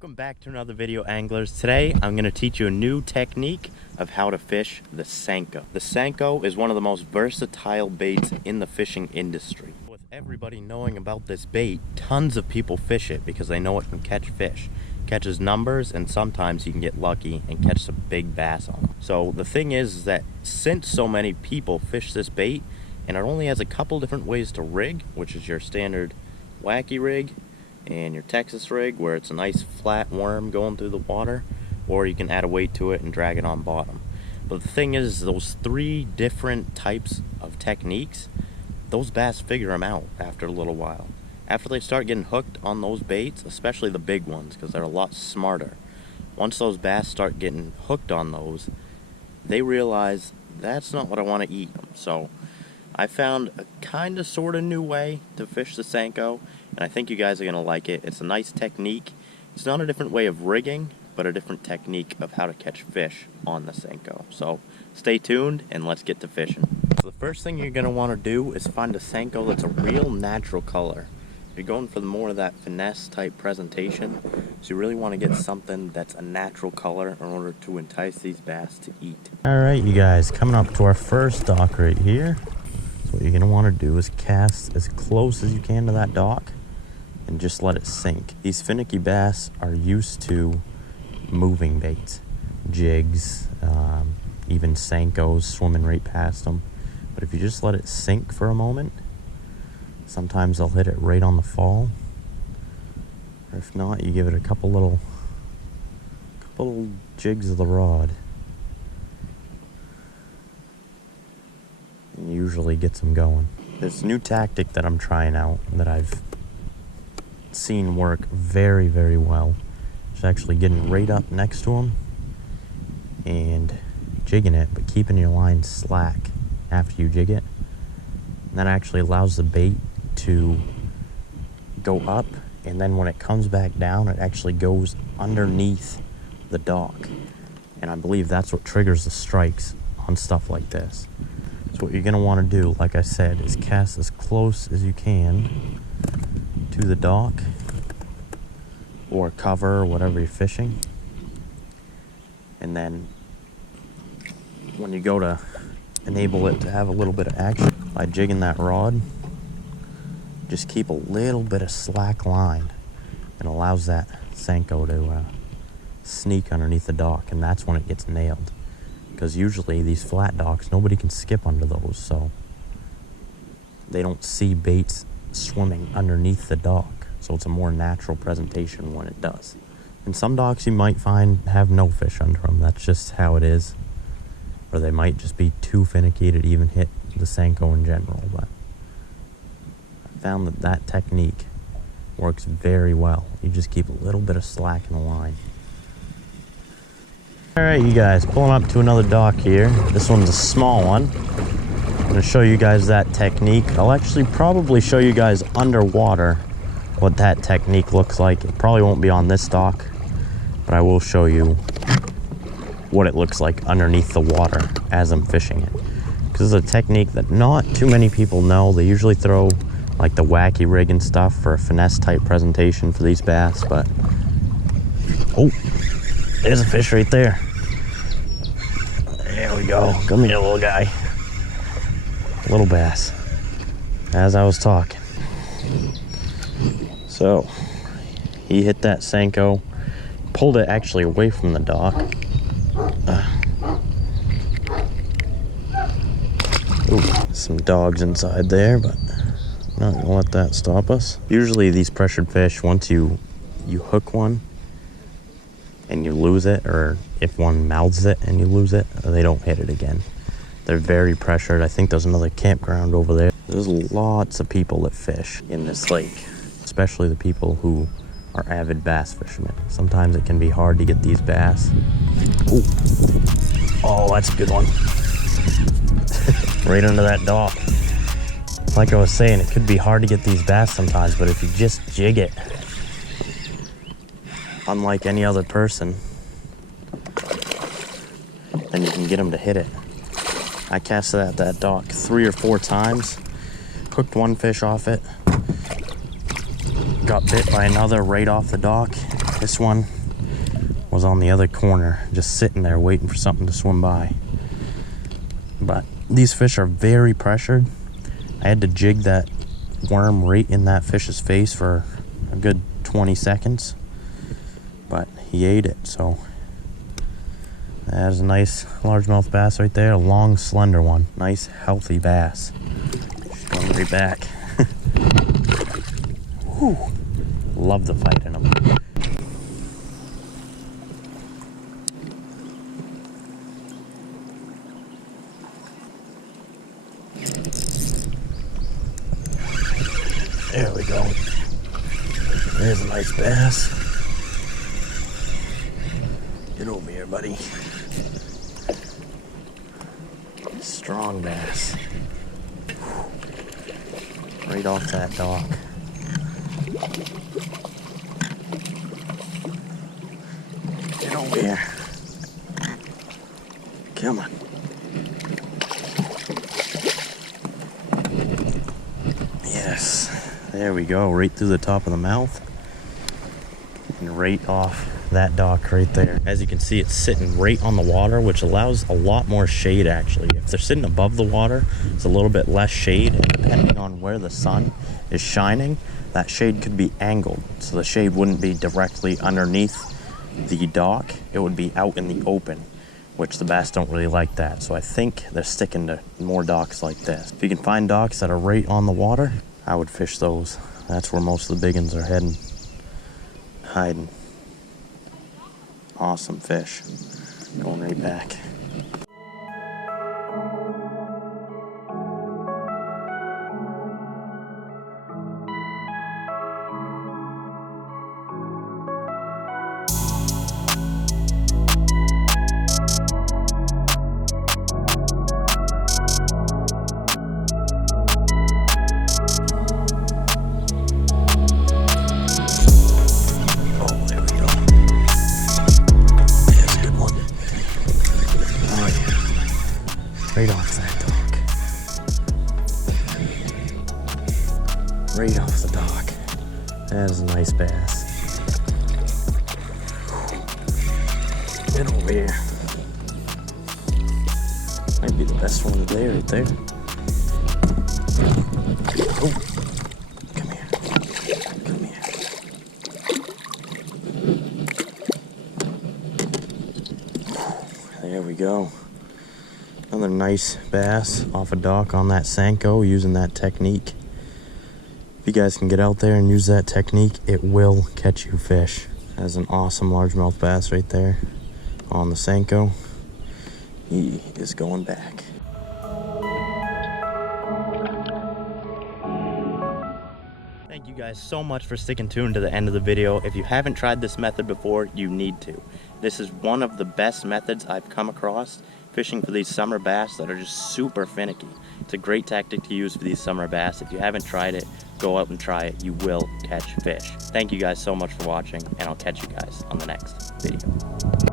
Welcome back to another video, anglers. Today I'm going to teach you a new technique of how to fish the Senko. The Senko is one of the most versatile baits in the fishing industry. With everybody knowing about this bait, tons of people fish it because they know it can catch fish. Catches numbers, and sometimes you can get lucky and catch some big bass on them. So the thing is that since so many people fish this bait, and it only has a couple different ways to rig, which is your standard wacky rig and your Texas rig, where it's a nice flat worm going through the water, or you can add a weight to it and drag it on bottom. But the thing is, those three different types of techniques, those bass figure them out after a little while. After they start getting hooked on those baits, especially the big ones, because they're a lot smarter, once those bass start getting hooked on those, they realize that's not what I want to eat. So I found a kind of sort of new way to fish the Senko, and I think you guys are going to like it. It's a nice technique. It's not a different way of rigging, but a different technique of how to catch fish on the Senko. So stay tuned and let's get to fishing. So the first thing you're going to want to do is find a Senko that's a real natural color. You're going for more of that finesse type presentation, so you really want to get something that's a natural color in order to entice these bass to eat. Alright, you guys, coming up to our first dock right here. So what you're going to want to do is cast as close as you can to that dock and just let it sink. These finicky bass are used to moving baits, jigs, even Senkos swimming right past them. But if you just let it sink for a moment, sometimes they'll hit it right on the fall. Or if not, you give it a couple little jigs of the rod. And usually gets them going. This new tactic that I'm trying out that I've seen work very, very well is actually getting right up next to them and jigging it, but keeping your line slack after you jig it. And that actually allows the bait to go up, and then when it comes back down, it actually goes underneath the dock. And I believe that's what triggers the strikes on stuff like this. So what you're going to want to do, like I said, is cast as close as you can to the dock or cover or whatever you're fishing. And then when you go to enable it to have a little bit of action by jigging that rod, just keep a little bit of slack line, and allows that Senko to sneak underneath the dock, and that's when it gets nailed. Because usually these flat docks, nobody can skip under those, so they don't see baits swimming underneath the dock. So it's a more natural presentation when it does. And some docks you might find have no fish under them. That's just how it is. Or they might just be too finicky to even hit the Senko in general. But I found that technique works very well. You just keep a little bit of slack in the line. Alright, you guys, pulling up to another dock here. This one's a small one. I'm going to show you guys that technique. I'll actually probably show you guys underwater what that technique looks like. It probably won't be on this dock, but I will show you what it looks like underneath the water as I'm fishing it. Because it's a technique that not too many people know. They usually throw like the wacky rig and stuff for a finesse type presentation for these bass, but oh, there's a fish right there. There we go. Come here, little guy. Little bass, as I was talking. So he hit that Senko, pulled it actually away from the dock. Ooh, some dogs inside there, but not gonna let that stop us. Usually these pressured fish, once you hook one and you lose it, or if one mouths it and you lose it, they don't hit it again. They're very pressured. I think there's another campground over there. There's lots of people that fish in this lake, especially the people who are avid bass fishermen. Sometimes it can be hard to get these bass. Ooh. Oh, that's a good one. Right under that dock. Like I was saying, it could be hard to get these bass sometimes, but if you just jig it, unlike any other person, then you can get them to hit it. I cast it at that dock 3 or 4 times, hooked one fish off it, got bit by another right off the dock, This one was on the other corner, just sitting there waiting for something to swim by. But these fish are very pressured. I had to jig that worm right in that fish's face for a good 20 seconds, but he ate it. So that is a nice largemouth bass right there, a long slender one. Nice healthy bass. Just going right back. Whew. Love the fight in them. There we go. There's a nice bass. Get over here, buddy. Strong bass. Right off that dock. Get over here. Come on. Yes. There we go, right through the top of the mouth and right off that dock right there. As you can see, it's sitting right on the water, which allows a lot more shade actually. If they're sitting above the water, it's a little bit less shade, and depending on where the sun is shining, that shade could be angled. So the shade wouldn't be directly underneath the dock, it would be out in the open, which the bass don't really like that. So I think they're sticking to more docks like this. If you can find docks that are right on the water, I would fish those. That's where most of the big ones are heading, hiding. Awesome fish. Going right back. Right off that dock. Right off the dock. That is a nice bass. Get over here. Might be the best one today right there. Oh. Come here. Come here. There we go. Another nice bass off a dock on that Senko using that technique. If you guys can get out there and use that technique, it will catch you fish. That's an awesome largemouth bass right there on the Senko. He is going back. Thank you guys so much for sticking tuned to the end of the video. If you haven't tried this method before, you need to. This is one of the best methods I've come across fishing for these summer bass that are just super finicky. It's a great tactic to use for these summer bass. If you haven't tried it, go out and try it. You will catch fish. Thank you guys so much for watching, and I'll catch you guys on the next video.